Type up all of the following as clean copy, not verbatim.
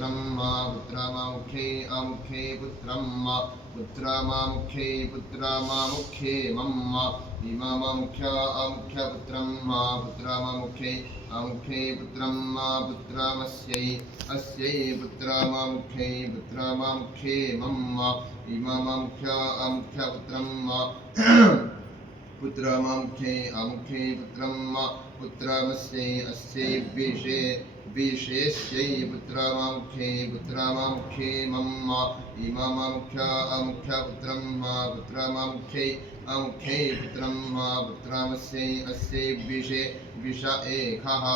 पुत्रं मा पुत्रमामुखे अमुखे पुत्रं मा पुत्रमामुखे पुत्रमामुखे मम इममुख्य अमुख्य पुत्रं मा पुत्रमामुखे अमुखे पुत्रं मा पुत्रमस्यै अस्यै पुत्रमामुखे पुत्रमामुखे मम इममुख्य अमुख्य पुत्रं मा पुत्रमामुखे अमुखे पुत्रं मा पुत्रमस्यै अस्यै विशेष्यै पुत्रमामुखे पुत्रमामुखे मम इममुख्य अमुख्य पुत्रं मा पुत्रमामुखे अमुखे पुत्रं मा पुत्रमस्यै अस्यै विष एकः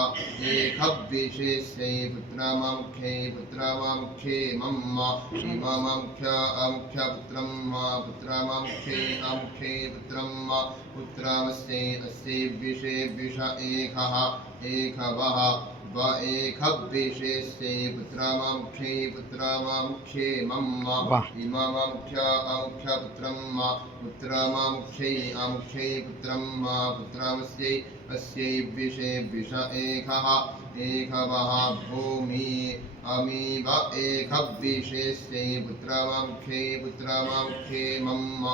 विशेष्यै पुत्रमामुखे पुत्रमामुखे मम इममुख्य अमुख्य पुत्रं मा पुत्रमामुखे अमुखे पुत्रं मा पुत्रमस्यै अस्यै विष एकः एकविशेष्यै पुत्रमामुखे पुत्रमामुखे मम इममुख्य अमुख्य पुत्रं मा पुत्रमामुखे अमुखे पुत्रं मा पुत्रमस्यै अस्यै विष एकः भूमि अमीव एकविशेष्यै पुत्रमामुखे पुत्रमामुखे मम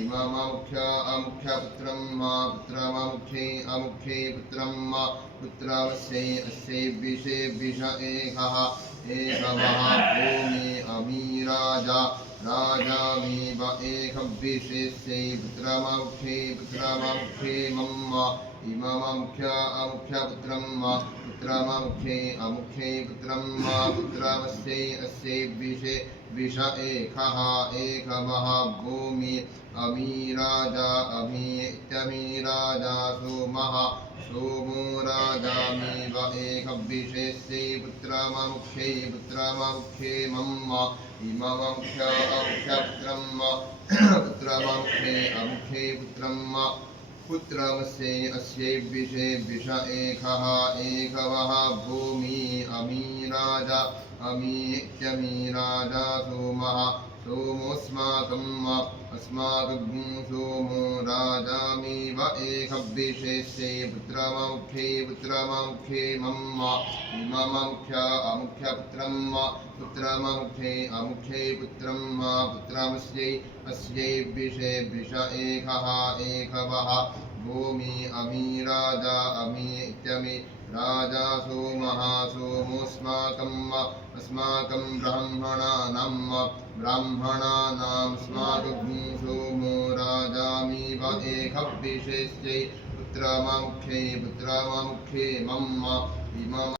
इममुख्य अमुख्य पुत्रं मा पुत्रमामुखे अमुखे पुत्रं मा पुत्रमस्यै अस्यै विष एकः भूमि अमी राजामीव एकविशेष्यै पुत्रमामुखे पुत्रमामुखे मम इममुख्य अमुख्य पुत्रं मा पुत्रमामुखे अमुखे पुत्रं मा पुत्रमस्यै अस्यै विष एकः भूमि अमी राजा सोमो राजामीव एकविशेष्यै पुत्रमामुखे पुत्रमामुखे मम इममुख्य अमुख्य पुत्रं मा पुत्रमामुखे अमुखे पुत्रं मा पुत्रमस्यै अस्यै विष एकः भूमि अमी राजा सोमोऽस्माकं सोमो राजामीव एकविशेष्यै पुत्रमामुखे पुत्रमामुखे मम इममुख्य अमुख्य पुत्रं मा पुत्रमामुखे अमुखे पुत्रं मा पुत्रमस्यै अस्यै विष एकः भूमि अमी राजा सोमोऽस्माकं ब्राह्मणानां स्माकं सोमो राजामीव एकविशेष्यै पुत्रमामुखे मम इमम्